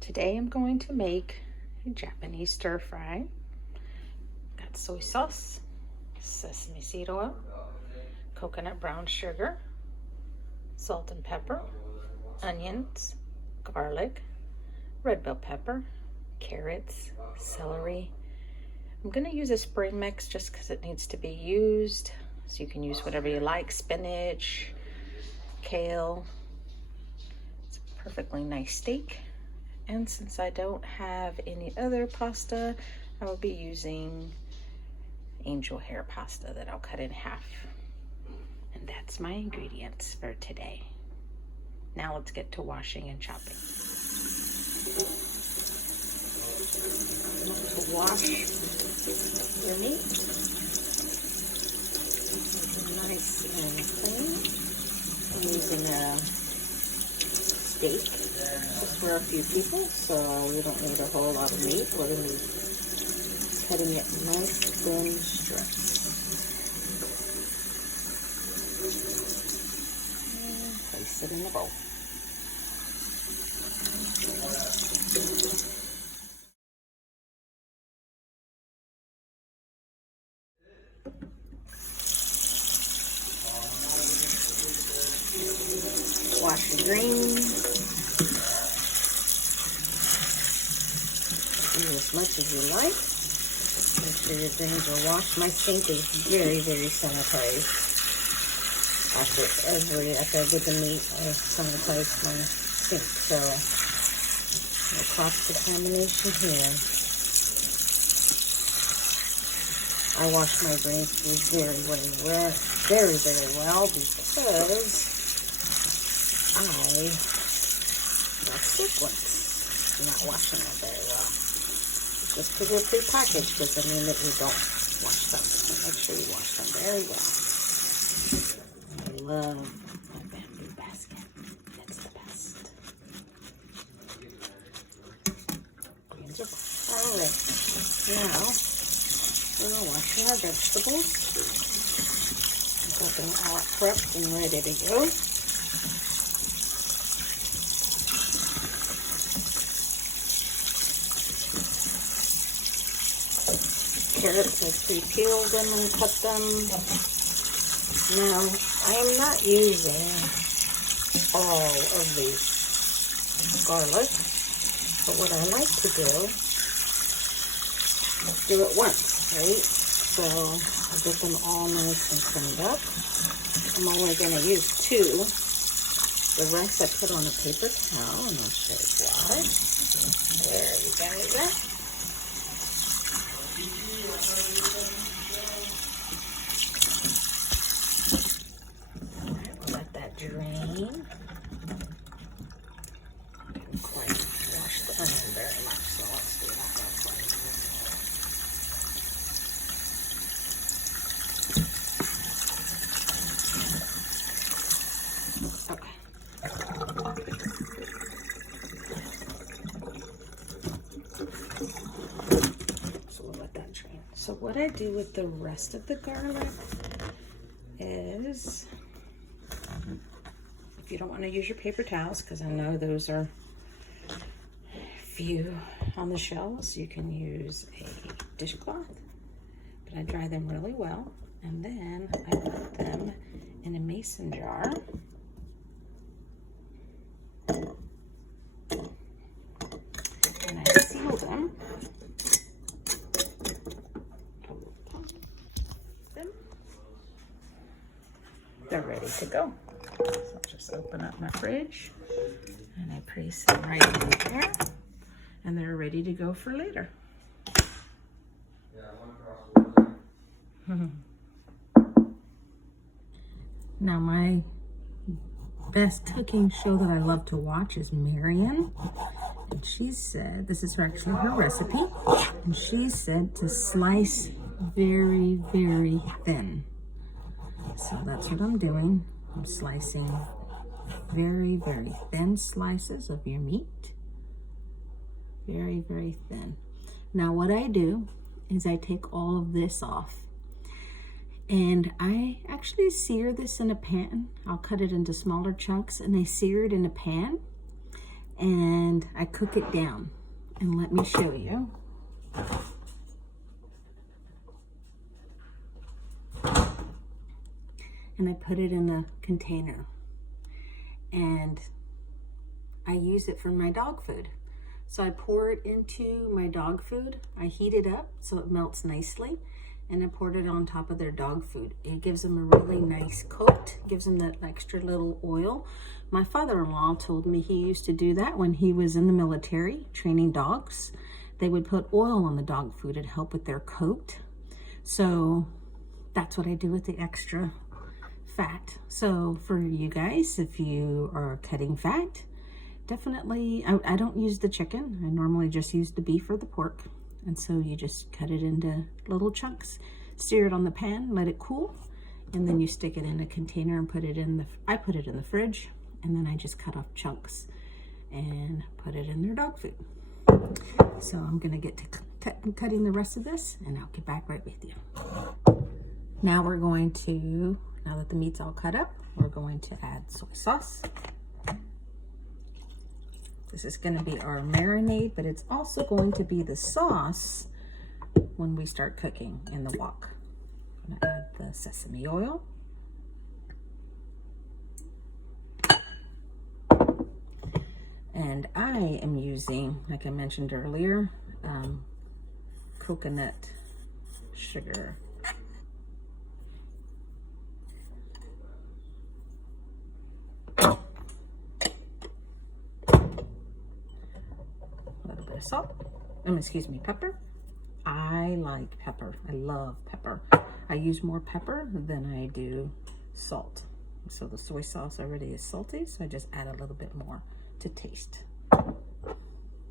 Today I'm going to make a Japanese stir fry. Got soy sauce, sesame seed oil, coconut brown sugar, salt and pepper, onions, garlic, red bell pepper, carrots, celery. I'm going to use a spring mix just because it needs to be used. So you can use whatever you like, spinach, kale. It's a perfectly nice steak. And since I don't have any other pasta, I will be using angel hair pasta that I'll cut in half. And that's my ingredients for today. Now let's get to washing and chopping. Wash your meat. Nice and clean. I'm using a steak just for a few people, so we don't need a whole lot of meat. We're going to be cutting it nice thin strips. And place it in the bowl. Wash your greens. Do as much as you like. Make sure your greens are washed. My sink is very, very sanitized. After I get the meat, I sanitize my sink, so no cross-contamination here. I wash my greens very, very well because I got sick ones. I'm not washing them very well. Just because they're prepackaged doesn't mean that you don't wash them. So make sure you wash them very well. I love my bamboo basket. It's the best. Greens are fine. All right. Now, we're washing our vegetables. Got them all prepped and ready to go. Carrots are pre-peeled them and cut them. Now, I am not using all of the garlic, but what I like to do it once, right? So I'll get them all nice and cleaned up. I'm only going to use 2. The rest I put on a paper towel, and I'll show you why. There you go. Let that drain. I didn't quite wash the onion very much, so let's do that real quick. So we'll let that drain. So what I do with the rest of the garlic is, if you don't want to use your paper towels, because I know those are few on the shelves, you can use a dishcloth, but I dry them really well, and then I put them in a mason jar. And I seal them. They're ready to go. So I'll just open up my fridge and I place them right in there, and they're ready to go for later. Now my best cooking show that I love to watch is Marion, and she said, this is actually her recipe, and she said to slice very, very thin. So that's what I'm doing. I'm slicing very, very thin slices of your meat. Very, very thin. Now what I do is I take all of this off, and I actually sear this in a pan. I'll cut it into smaller chunks and I sear it in a pan. and I cook it down. And let me show you. And I put it in a container. And I use it for my dog food. So I pour it into my dog food. I heat it up so it melts nicely. And I poured it on top of their dog food. It gives them a really nice coat, gives them that extra little oil. My father-in-law told me he used to do that when he was in the military training dogs. They would put oil on the dog food to help with their coat. So that's what I do with the extra fat. So for you guys, if you are cutting fat, definitely, I don't use the chicken. I normally just use the beef or the pork. And so you just cut it into little chunks, sear it on the pan, let it cool, and then you stick it in a container and put it in the, I put it in the fridge, and then I just cut off chunks and put it in their dog food. So I'm gonna get to cutting the rest of this, and I'll get back right with you. Now we're going to, now that the meat's all cut up, we're going to add soy sauce. This is going to be our marinade, but it's also going to be the sauce when we start cooking in the wok. I'm going to add the sesame oil. And I am using, like I mentioned earlier, coconut sugar. Salt, excuse me, pepper. I like pepper. I love pepper. I use more pepper than I do salt. So the soy sauce already is salty, so I just add a little bit more to taste.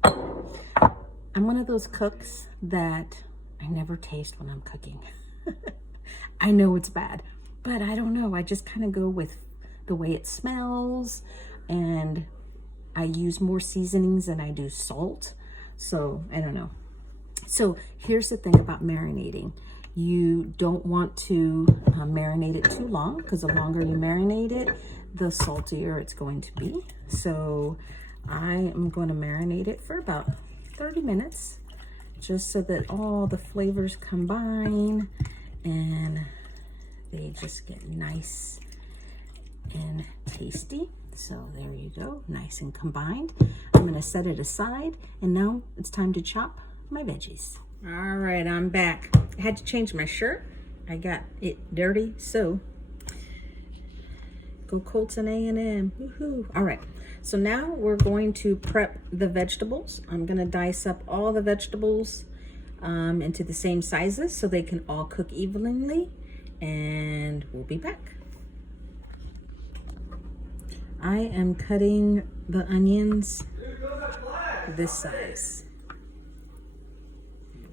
I'm one of those cooks that I never taste when I'm cooking. I know it's bad, but I don't know. I just kind of go with the way it smells, and I use more seasonings than I do salt. So I don't know. So here's the thing about marinating. You don't want to marinate it too long, because the longer you marinate it, the saltier it's going to be. So I am going to marinate it for about 30 minutes, just so that all the flavors combine and they just get nice and tasty. So there you go, nice and combined. I'm going to set it aside, and now it's time to chop my veggies. All right, I'm back. I had to change my shirt. I got it dirty, so go Colts and A&M. Woohoo! All right, so now we're going to prep the vegetables. I'm going to dice up all the vegetables into the same sizes so they can all cook evenly, and we'll be back. I am cutting the onions this size.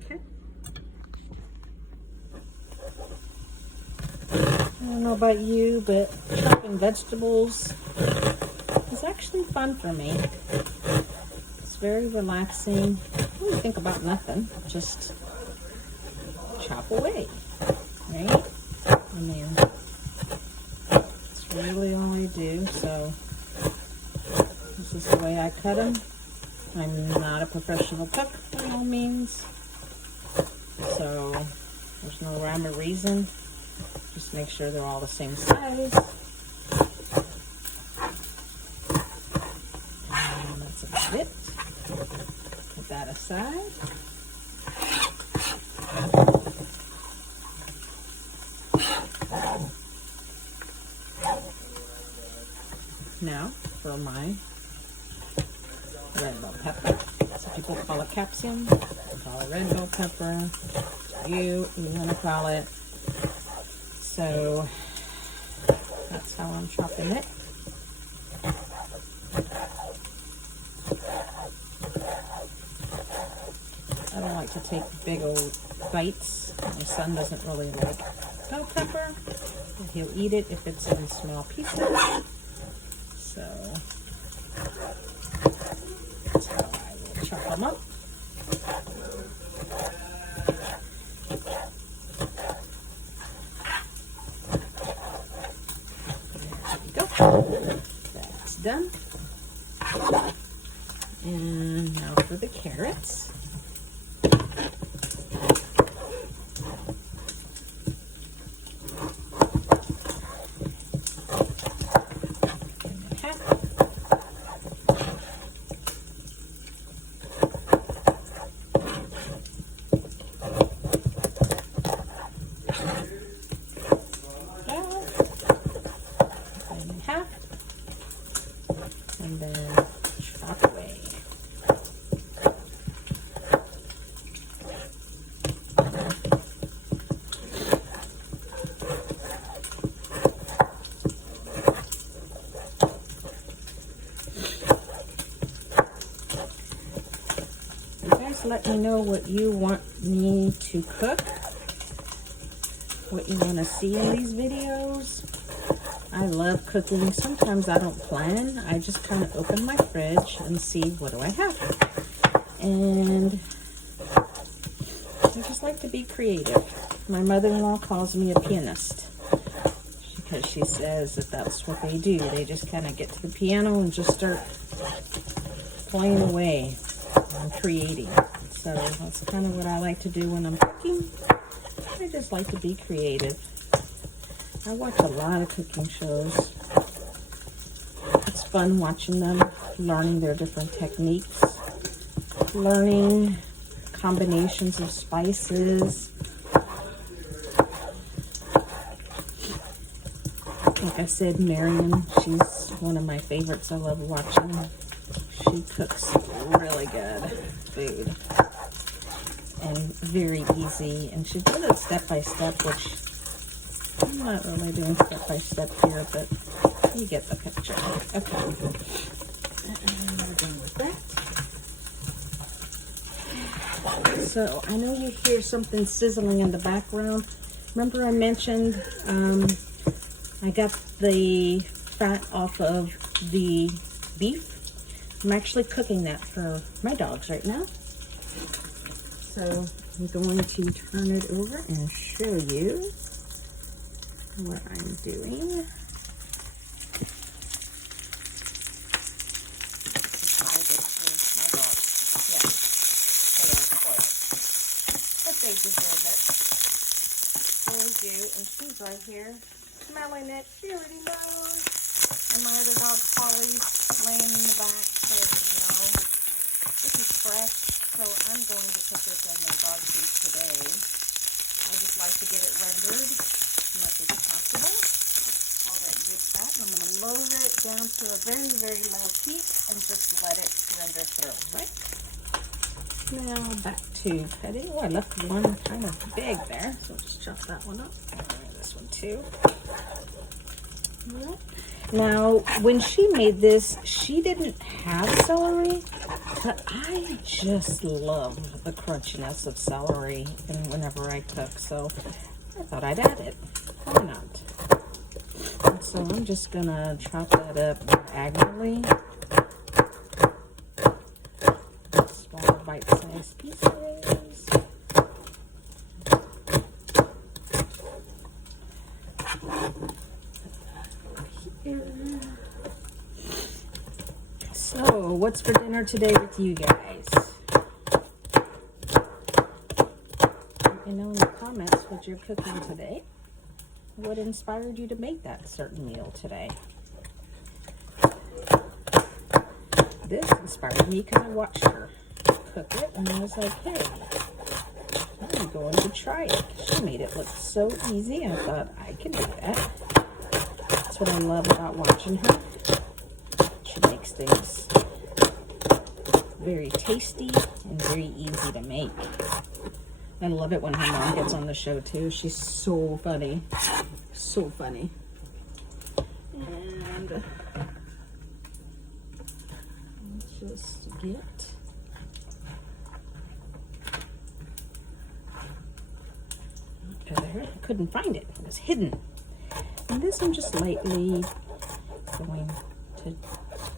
Okay. I don't know about you, but chopping vegetables is actually fun for me. It's very relaxing. I don't really think about nothing. Just chop away, right? I mean, really all I do. So this is the way I cut them. I'm not a professional cook by all means, so there's no rhyme or reason. Just make sure they're all the same size. And that's about it. Put that aside. Now for my red bell pepper. Some people call it capsicum. I call it red bell pepper. You want to call it. So that's how I'm chopping it. I don't like to take big old bites. My son doesn't really like bell pepper. He'll eat it if it's in small pieces. So that's how I will chop them up. There we go. That's done. And now for the carrots. And then chop away. You guys let me know what you want me to cook, what you want to see in these videos. I love cooking. Sometimes I don't plan. I just kind of open my fridge and see what do I have. And I just like to be creative. My mother-in-law calls me a pianist because she says that that's what they do. They just kind of get to the piano and just start playing away and creating. So that's kind of what I like to do when I'm cooking. I just like to be creative. I watch a lot of cooking shows. It's fun watching them, learning their different techniques, learning combinations of spices. Like I said, Marion, she's one of my favorites. I love watching. She cooks really good food and very easy. And she does it step by step, which I'm not really doing step by step here, but you get the picture. Okay. And we're done with that. So I know you hear something sizzling in the background. Remember I mentioned I got the fat off of the beef. I'm actually cooking that for my dogs right now. So I'm going to turn it over and show you what I'm doing. But they deserve it. They do, and she's right here smelling it. She already knows. And my other dog Holly's laying in the back, so you know. This is fresh, so I'm going to put this in the dog food today. I just like to get it rendered as much as possible. All that good fat. And I'm going to lower it down to a very, very low heat and just let it render through, right? Now back to cutting. Oh, I left one kind of big there, so let's chop that one up. This one too. All right. Now, when she made this, she didn't have celery, but I just love the crunchiness of celery and whenever I cook, so I thought I'd add it. Why not? And so I'm just gonna chop that up diagonally. Small bite-sized pieces. So, what's for dinner today with you guys? Let me know in the comments what you're cooking today. What inspired you to make that certain meal today? This inspired me because I watched her cook it and I was like, hey, I'm going to try it. She made it look so easy. I thought I can do that. That's what I love about watching her. She makes things very tasty and very easy to make. I love it when her mom gets on the show too. She's so funny. So funny. And let's just get there. I couldn't find it. It was hidden. And this I'm just lightly going to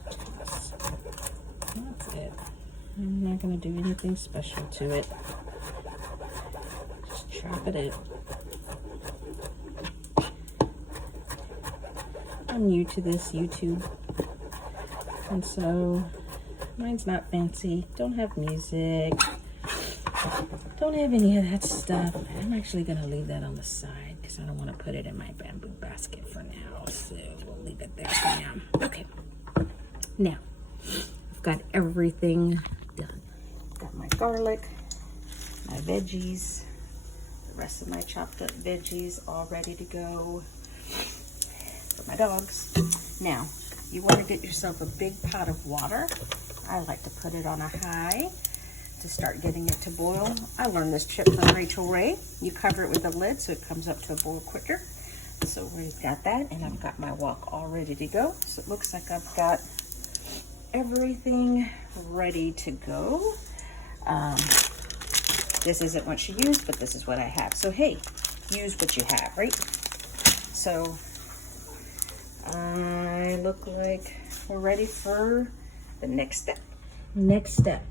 toss. That's it. I'm not going to do anything special to it. Just chop it in. I'm new to this YouTube, and so Mine's not fancy. Don't have music. Don't have any of that stuff. I'm actually gonna leave that on the side because I don't want to put it in my bamboo basket for now. So we'll leave it there for now. Okay. Now, I've got everything done. Got my garlic, my veggies, the rest of my chopped up veggies all ready to go for my dogs. Now, you want to get yourself a big pot of water. I like to put it on a high to start getting it to boil. I learned this tip from Rachel Ray. You cover it with a lid so it comes up to a boil quicker. So we've got that, and I've got my wok all ready to go. So it looks like I've got everything ready to go. This isn't what she used, but this is what I have. So hey, use what you have, right? So I look like we're ready for the next step. Next step.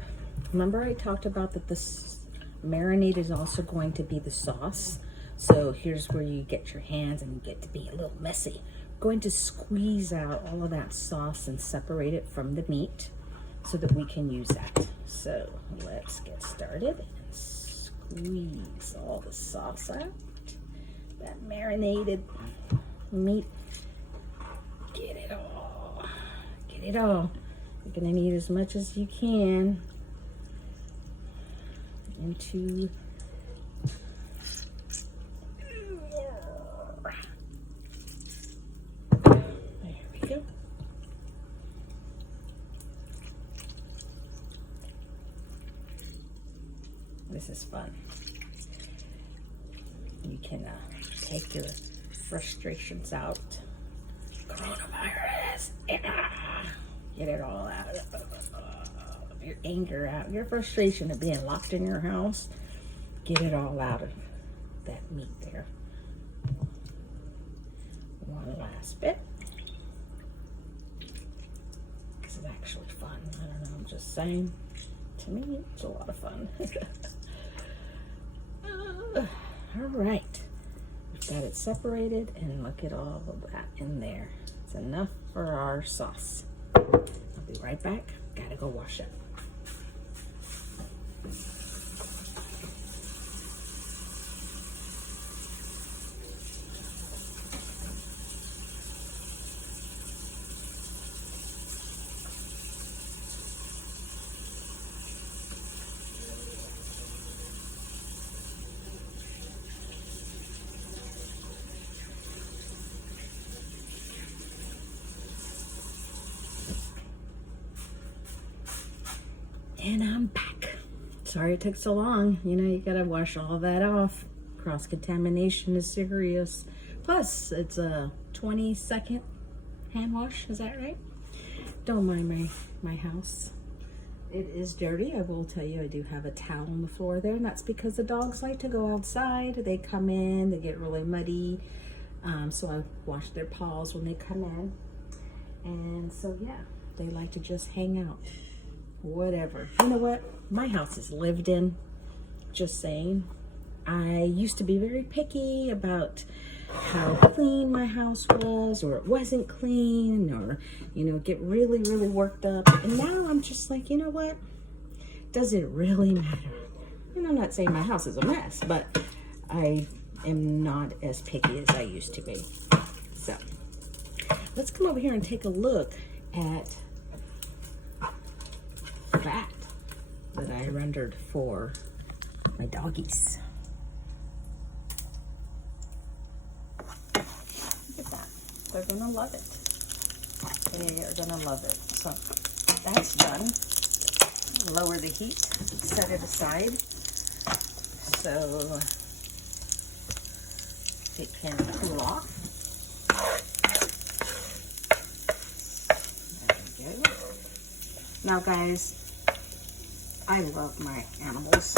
Remember I talked about that this marinade is also going to be the sauce. So here's where you get your hands and you get to be a little messy. I'm going to squeeze out all of that sauce and separate it from the meat so that we can use that. So let's get started and squeeze all the sauce out. That marinated meat. Get it all. Get it all. You're gonna need as much as you can into there we go. This is fun. You can take your frustrations out. Coronavirus. Get it all out. Your anger out. Your frustration of being locked in your house. Get it all out of that meat there. One last bit. This is actually fun. I don't know. I'm just saying. To me, it's a lot of fun. All right. We've got it separated, and look at all of that in there. It's enough for our sauce. I'll be right back. Gotta go wash it. And I'm back. Sorry it took so long. You know, you gotta wash all that off. Cross-contamination is serious. Plus, it's a 20-second hand wash. Is that right? Don't mind my house. It is dirty. I will tell you, I do have a towel on the floor there, and that's because the dogs like to go outside. They come in, they get really muddy. So I wash their paws when they come in. And so, yeah, they like to just hang out. Whatever. You know what? My house is lived in. Just saying. I used to be very picky about how clean my house was, or it wasn't clean, or, you know, get really, really worked up. And now I'm just like, you know what? Does it really matter? And I'm not saying my house is a mess, but I am not as picky as I used to be. So let's come over here and take a look at fat that I rendered for my doggies. Look at that. They're gonna love it. They are gonna love it. So that's done. Lower the heat, set it aside so it can cool off. There we go. Now guys, I love my animals.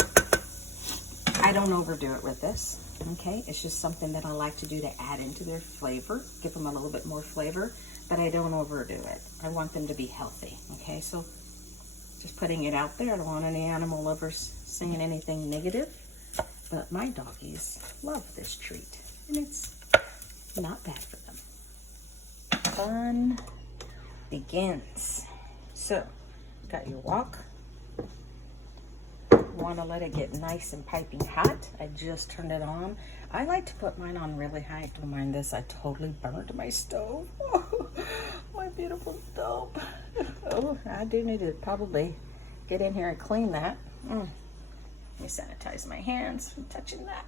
I don't overdo it with this, okay? It's just something that I like to do to add into their flavor, give them a little bit more flavor, but I don't overdo it. I want them to be healthy, okay? So just putting it out there. I don't want any animal lovers saying anything negative, but my doggies love this treat, and it's not bad for them. Fun begins. So Got your wok. You want to let it get nice and piping hot. I just turned it on. I like to put mine on really high. Don't mind this. I totally burned my stove. Oh, my beautiful stove. Oh, I do need to probably get in here and clean that. Let me sanitize my hands from touching that.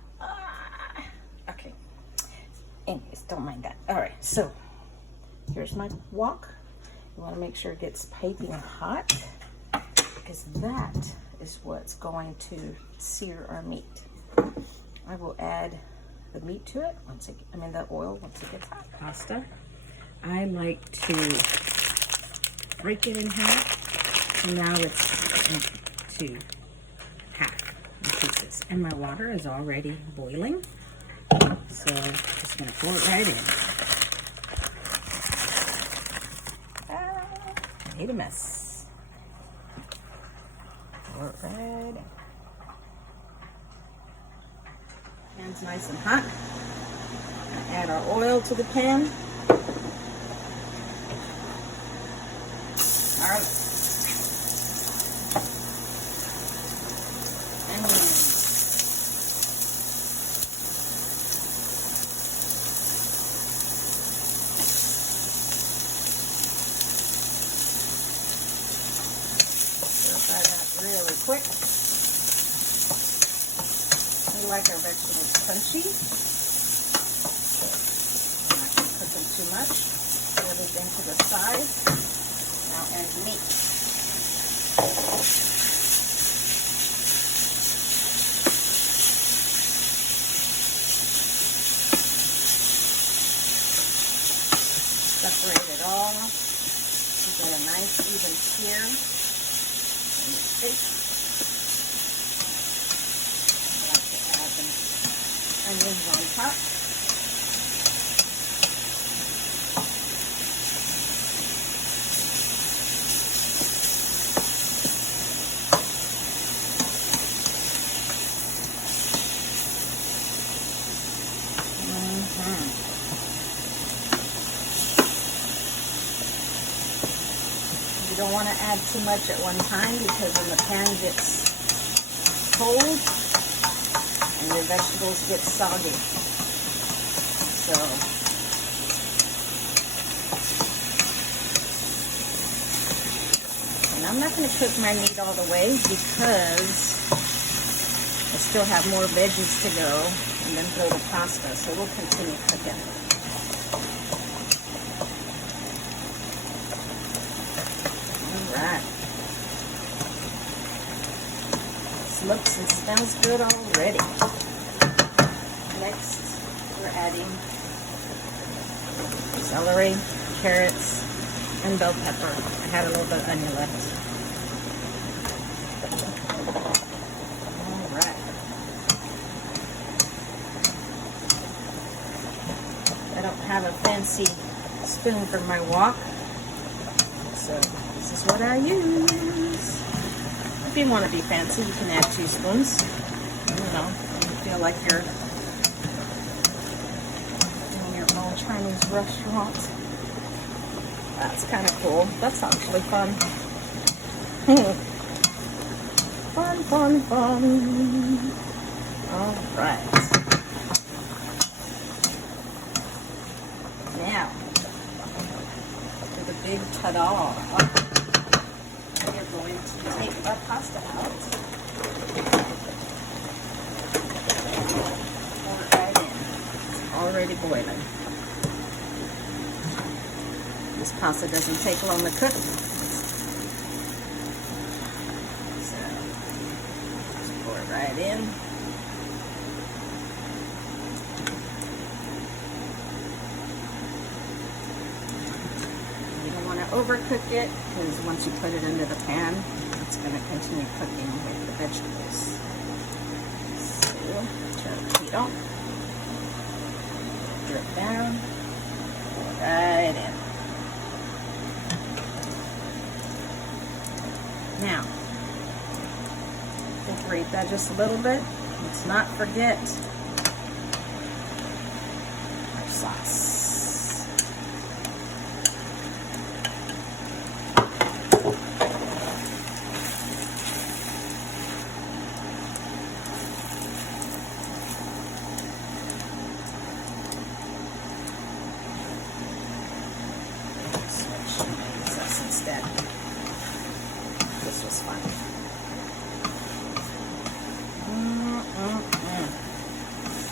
Okay. Anyways, don't mind that. All right, so here's my wok. You want to make sure it gets piping hot because that is what's going to sear our meat. I will add the meat to it once it, the oil once it gets hot. Pasta. I like to break it in half. So now it's into half pieces. And my water is already boiling. So I'm just gonna pour it right in. Made a mess. Pour it right in. Pan's nice and hot. Add our oil to the pan. Garlic. Onion. Stir fry that really quick. We like our vegetables crunchy. I'm not going to cook them too much. Put everything to the side. Now add meat. Separate it all. You get a nice even sear in your steak. I like to add some onions on top. You don't want to add too much at one time because when the pan gets cold and your vegetables get soggy. So and I'm not going to cook my meat all the way because I still have more veggies to go and then throw the pasta, so we'll continue cooking. Alright. This looks and smells good already. Next, we're adding celery, carrots, and bell pepper. I had a little bit of onion left. I don't have a fancy spoon for my wok, so this is what I use. If you want to be fancy, you can add 2 spoons. You know, you feel like you're in your own Chinese restaurant. That's kind of cool. That's actually fun. Fun, fun, fun. All right. Now, for the big ta-da. We're going to take our pasta out. Pour it right in. It's already boiling. This pasta doesn't take long to cook. So, just pour it right in. Overcook it because once you put it into the pan, it's going to continue cooking with the vegetables. So, turn the heat on, drip down, right in. Now, decorate that just a little bit. Let's not forget our sauce. this was fun.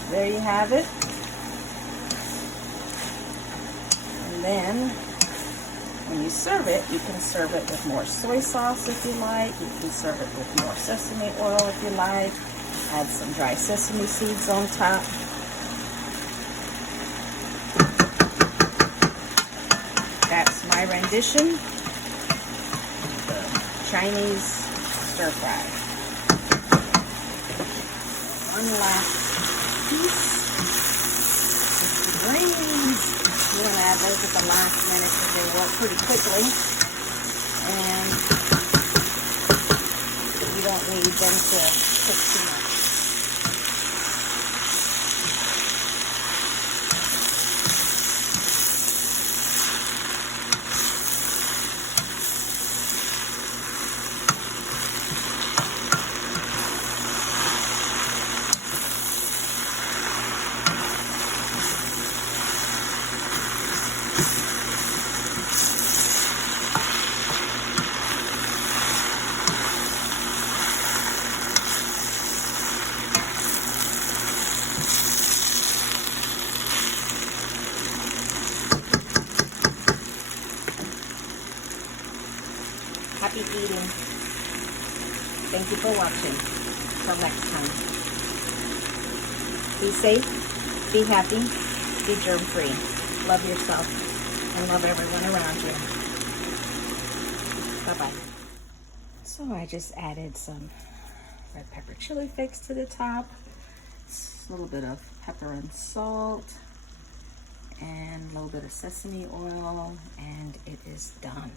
There you have it. And then when you serve it, you can serve it with more soy sauce if you like. You can serve it with more sesame oil if you like. Add some dry sesame seeds on top. That's my rendition of the Chinese stir fry. One last piece. The greens. You want to add those at the last minute because they work pretty quickly. And you don't need them to cook too much. Happy eating. Thank you for watching. Till next time. Be safe, be happy, be germ-free. Love yourself and love everyone around you. Bye-bye. So I just added some red pepper chili flakes to the top. A little bit of pepper and salt. And a little bit of sesame oil. And it is done.